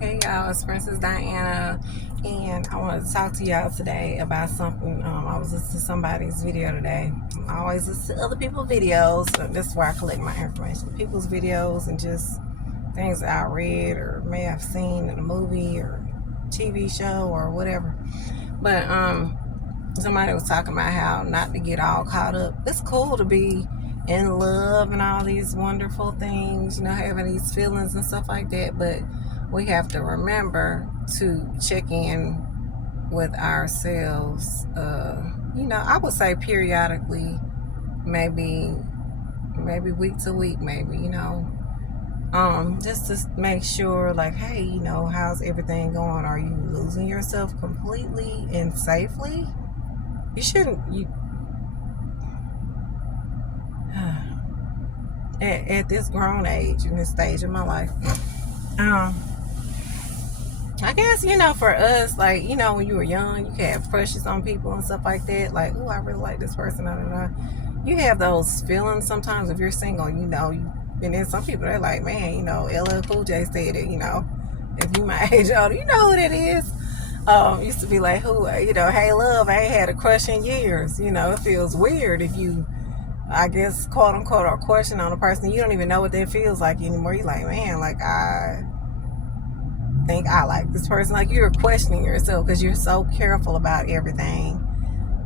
Hey y'all, it's Princess Diana, and I wanted to talk to y'all today about something. I was listening to somebody's video today. I always listen to other people's videos, so that's where I collect my information. People's videos and just things that I read or may have seen in a movie or TV show or whatever. But somebody was talking about how not to get all caught up. It's cool to be in love and all these wonderful things, having these feelings and stuff like that, but we have to remember to check in with ourselves, I would say periodically, maybe week to week, just to make sure, like, hey, how's everything going? Are you losing yourself completely and safely? You shouldn't, at this grown age, in this stage of my life, I guess, for us, like, when you were young, you could have crushes on people and stuff like that. Like, oh, I really like this person. You have those feelings sometimes if you're single, and then some people, they're like, man, LL Cool J said it, if you my age older, you know who that is. Used to be like, who, hey, love, I ain't had a crush in years. It feels weird if you, I guess, quote unquote, are question on a person. You don't even know what that feels like anymore. You're like, man, like, I think I like this person. Like, you're questioning yourself because you're so careful about everything.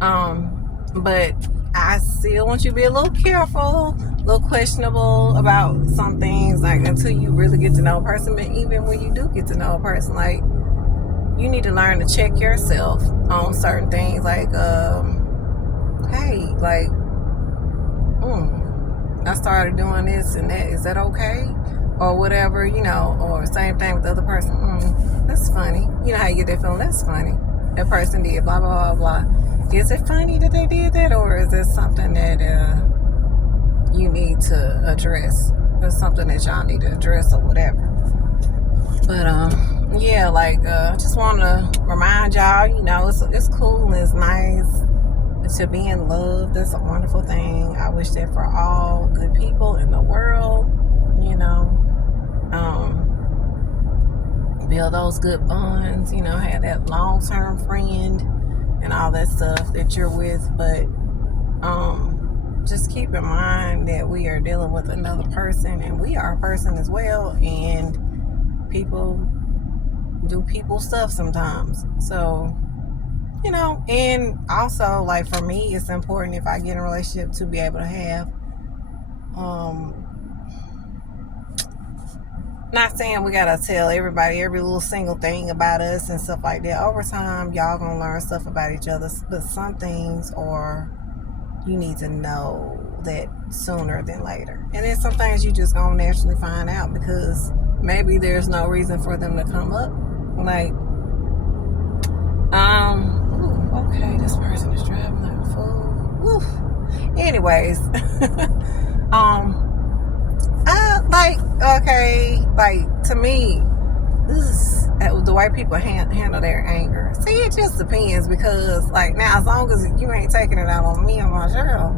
But I still want you to be a little careful, a little questionable about some things, like, until you really get to know a person. But even when you do get to know a person, like, you need to learn to check yourself on certain things, like, hey, like, I started doing this and that, is that okay? Or whatever, or same thing with the other person. That's funny. You know how you get that feeling? That's funny. That person did blah, blah, blah, blah. Is it funny that they did that? Or is it something that you need to address? Or something that y'all need to address or whatever. But, yeah, like, I just want to remind y'all, it's cool and it's nice to be in love. That's a wonderful thing. I wish that for all good people in the world, build those good bonds, have that long-term friend and all that stuff that you're with. But just keep in mind that we are dealing with another person, and we are a person as well, and people do people stuff sometimes. So, and also, like, for me, it's important, if I get in a relationship, to be able to have not saying we gotta tell everybody every little single thing about us and stuff like that. Over time, y'all gonna learn stuff about each other, but some things you need to know that sooner than later. And then some things you just gonna naturally find out, because maybe there's no reason for them to come up. Like, okay, this person is driving like a fool. Woo. Anyways, to me, the way people handle their anger. See, it just depends, because, like, now, as long as you ain't taking it out on me or my girl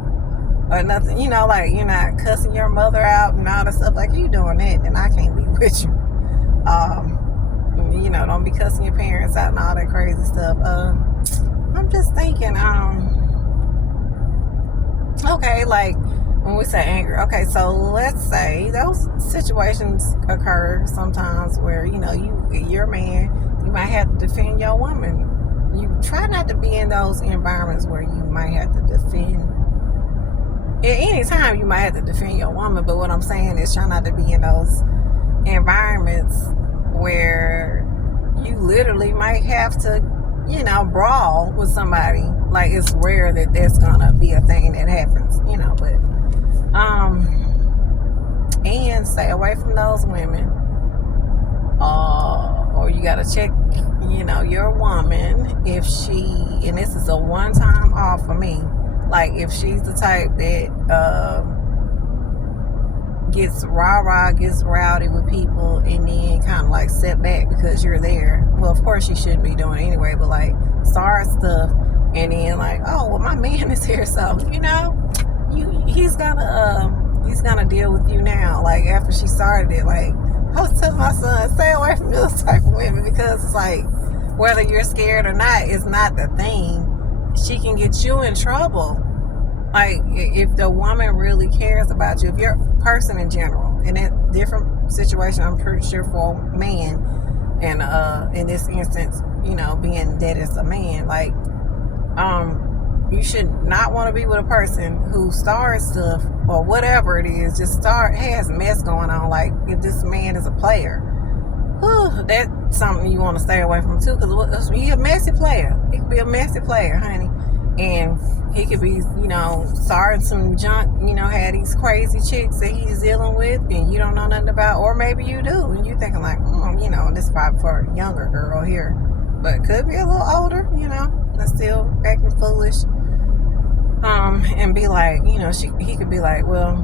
or nothing, like, you're not cussing your mother out and all that stuff, like, you doing that, then I can't be with you. Don't be cussing your parents out and all that crazy stuff. I'm just thinking, okay, like, when we say anger, okay, so let's say those situations occur sometimes where, you're a man, you might have to defend your woman. You try not to be in those environments where you might have to defend. At any time, you might have to defend your woman, but what I'm saying is, try not to be in those environments where you literally might have to, brawl with somebody. Like, it's rare that that's gonna be a thing that happens, but and stay away from those women. Or you gotta check, your woman, if she, and this is a one-time off for me, like, if she's the type that gets rowdy with people, and then kind of like set back because you're there. Well, of course you shouldn't be doing it anyway, but like, start stuff and then, like, oh, well, my man is here, so he's gonna deal with you now. Like, after she started it, like, I was telling my son, stay away from those type of women, because it's like, whether you're scared or not is not the thing. She can get you in trouble. Like, if the woman really cares about you, if you're a person in general, in a different situation, I'm pretty sure for a man, and in this instance, being that it's a man, like, you should not want to be with a person who starts stuff or whatever it is, has mess going on. Like, if this man is a player, that's something you want to stay away from too, because he's a messy player. He could be a messy player, honey. And he could be, starting some junk, had these crazy chicks that he's dealing with and you don't know nothing about, or maybe you do, and you're thinking like, this is probably for a younger girl here, but could be a little older, that's still acting foolish. And be like, he could be like, well,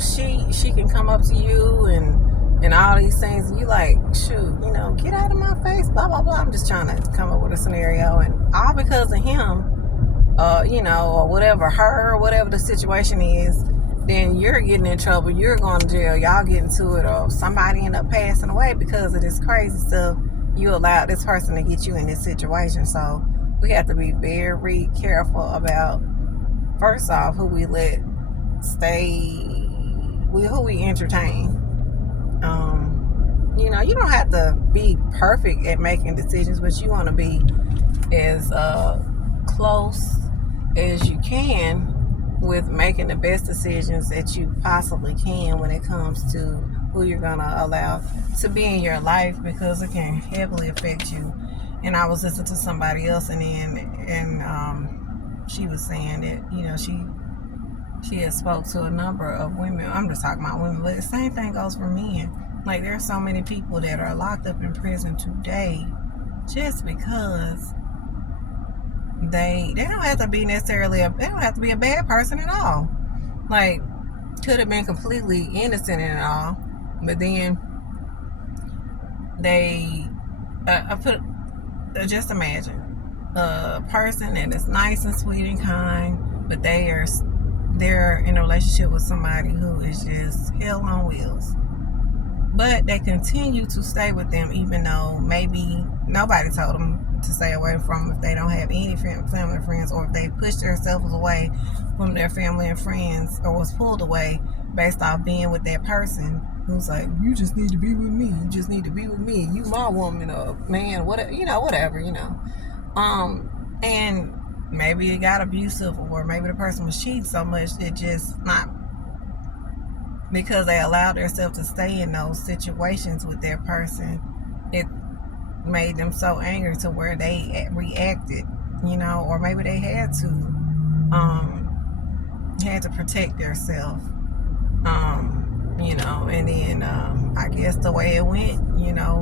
she can come up to you and all these things, and you like, shoot, get out of my face, blah blah blah. I'm just trying to come up with a scenario, and all because of him, or whatever the situation is, then you're getting in trouble, you're going to jail, y'all get into it, or somebody end up passing away because of this crazy stuff you allowed this person to get you in this situation. So we have to be very careful about, first off, who we let who we entertain. You don't have to be perfect at making decisions, but you want to be as close as you can with making the best decisions that you possibly can when it comes to who you're going to allow to be in your life, because it can heavily affect you. And I was listening to somebody else, and she was saying that, she had spoke to a number of women. I'm just talking about women, but the same thing goes for men. Like, there are so many people that are locked up in prison today just because they don't have to be necessarily they don't have to be a bad person at all. Like, could have been completely innocent in it all, but then they just imagine a person that is nice and sweet and kind, but they're in a relationship with somebody who is just hell on wheels. But they continue to stay with them, even though maybe nobody told them to stay away from, if they don't have any family and friends, or if they push themselves away from their family and friends, or was pulled away based off being with that person who's like, you just need to be with me. You just need to be with me. You my woman or man, whatever, whatever. And maybe it got abusive, or maybe the person was cheating so much that just not, because they allowed themselves to stay in those situations with their person, it made them so angry to where they reacted, or maybe they had to protect themselves, and then I guess the way it went,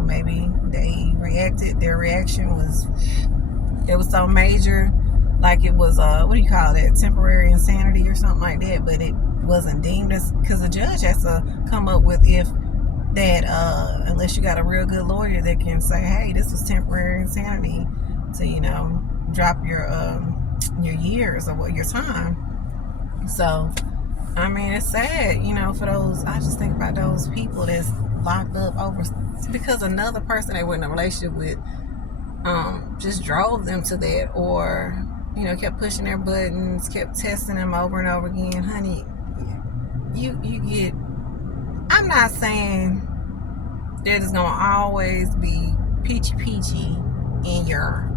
maybe they reacted, their reaction was so major, like it was temporary insanity or something like that, but it wasn't deemed as, because the judge has to come up with if that unless you got a real good lawyer that can say, hey, this was temporary insanity, to drop your years or your time. So I mean, it's sad, for those, I just think about those people that's locked up over because another person they were in a relationship with just drove them to that, or kept pushing their buttons, kept testing them over and over again. Honey, you get, I'm not saying that it's gonna always be peachy in your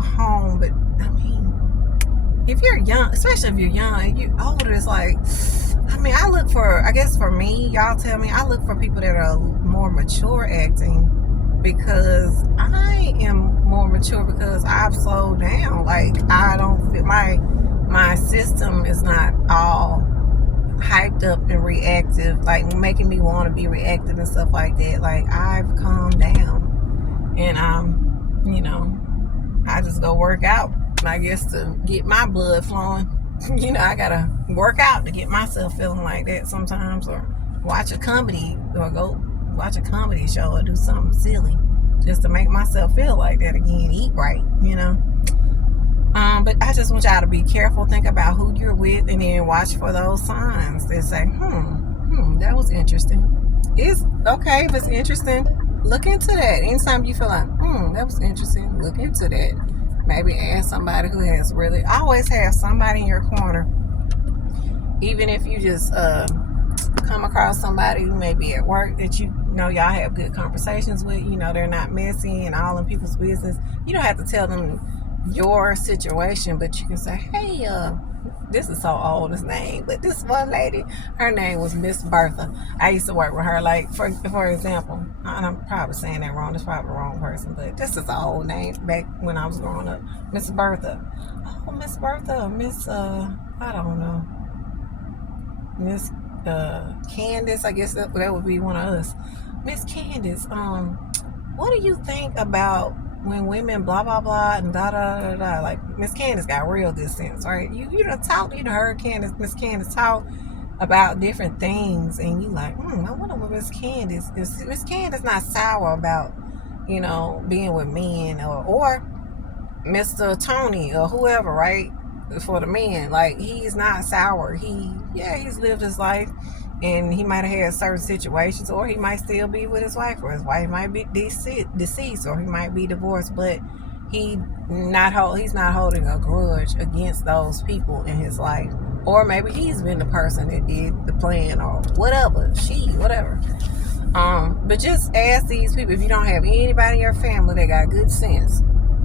home, but I mean, if you're young, especially if you're young, and you're older, it's like, I mean, I guess for me, y'all tell me, I look for people that are more mature acting, because I am more mature because I've slowed down. Like, I don't feel my system is not all hyped up and reactive, like making me want to be reactive and stuff like that. Like, I've calmed down, and I just go work out, I guess, to get my blood flowing. I gotta work out to get myself feeling like that sometimes, or watch a comedy, or go watch a comedy show, or do something silly just to make myself feel like that again. Eat right, but I just want y'all to be careful, think about who you're with, and then watch for those signs that say, That was interesting. It's okay if it's interesting. Look into that. Anytime you feel like, that was interesting, look into that. Maybe ask somebody who has really. Always have somebody in your corner. Even if you just come across somebody who may be at work that you know y'all have good conversations with, they're not messy and all in people's business. You don't have to tell them your situation, but you can say, hey, this is so old, his name, but this one lady, her name was Miss Bertha. I used to work with her, like, for example, and I'm probably saying that wrong, it's probably the wrong person, but this is an old name back when I was growing up. Miss Bertha. Oh, Miss Bertha, I don't know, Miss Candace, I guess that would be one of us. Miss Candace, what do you think about when women blah blah blah and da da da da? Like, Miss Candace got real good sense, right? You heard Miss Candace talk about different things, and you like, I wonder what Miss Candace is. Miss Candace not sour about being with men, or Mr. Tony or whoever, right? For the men, like, he's not sour. He's lived his life, and he might have had certain situations, or he might still be with his wife, or his wife might be deceased, or he might be divorced, but he's not holding a grudge against those people in his life. Or maybe he's been the person that did the plan, or whatever, whatever. But just ask these people. If you don't have anybody in your family that got good sense,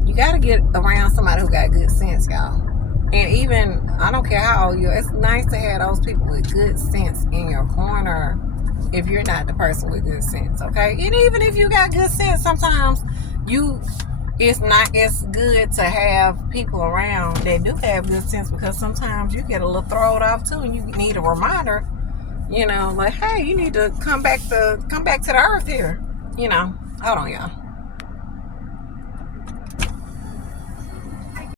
you got to get around somebody who got good sense, y'all. And even, I don't care how old you are, it's nice to have those people with good sense in your corner if you're not the person with good sense, okay? And even if you got good sense, sometimes it's good to have people around that do have good sense, because sometimes you get a little thrown off too, and you need a reminder, like, hey, you need to come back to the earth here, Hold on, y'all.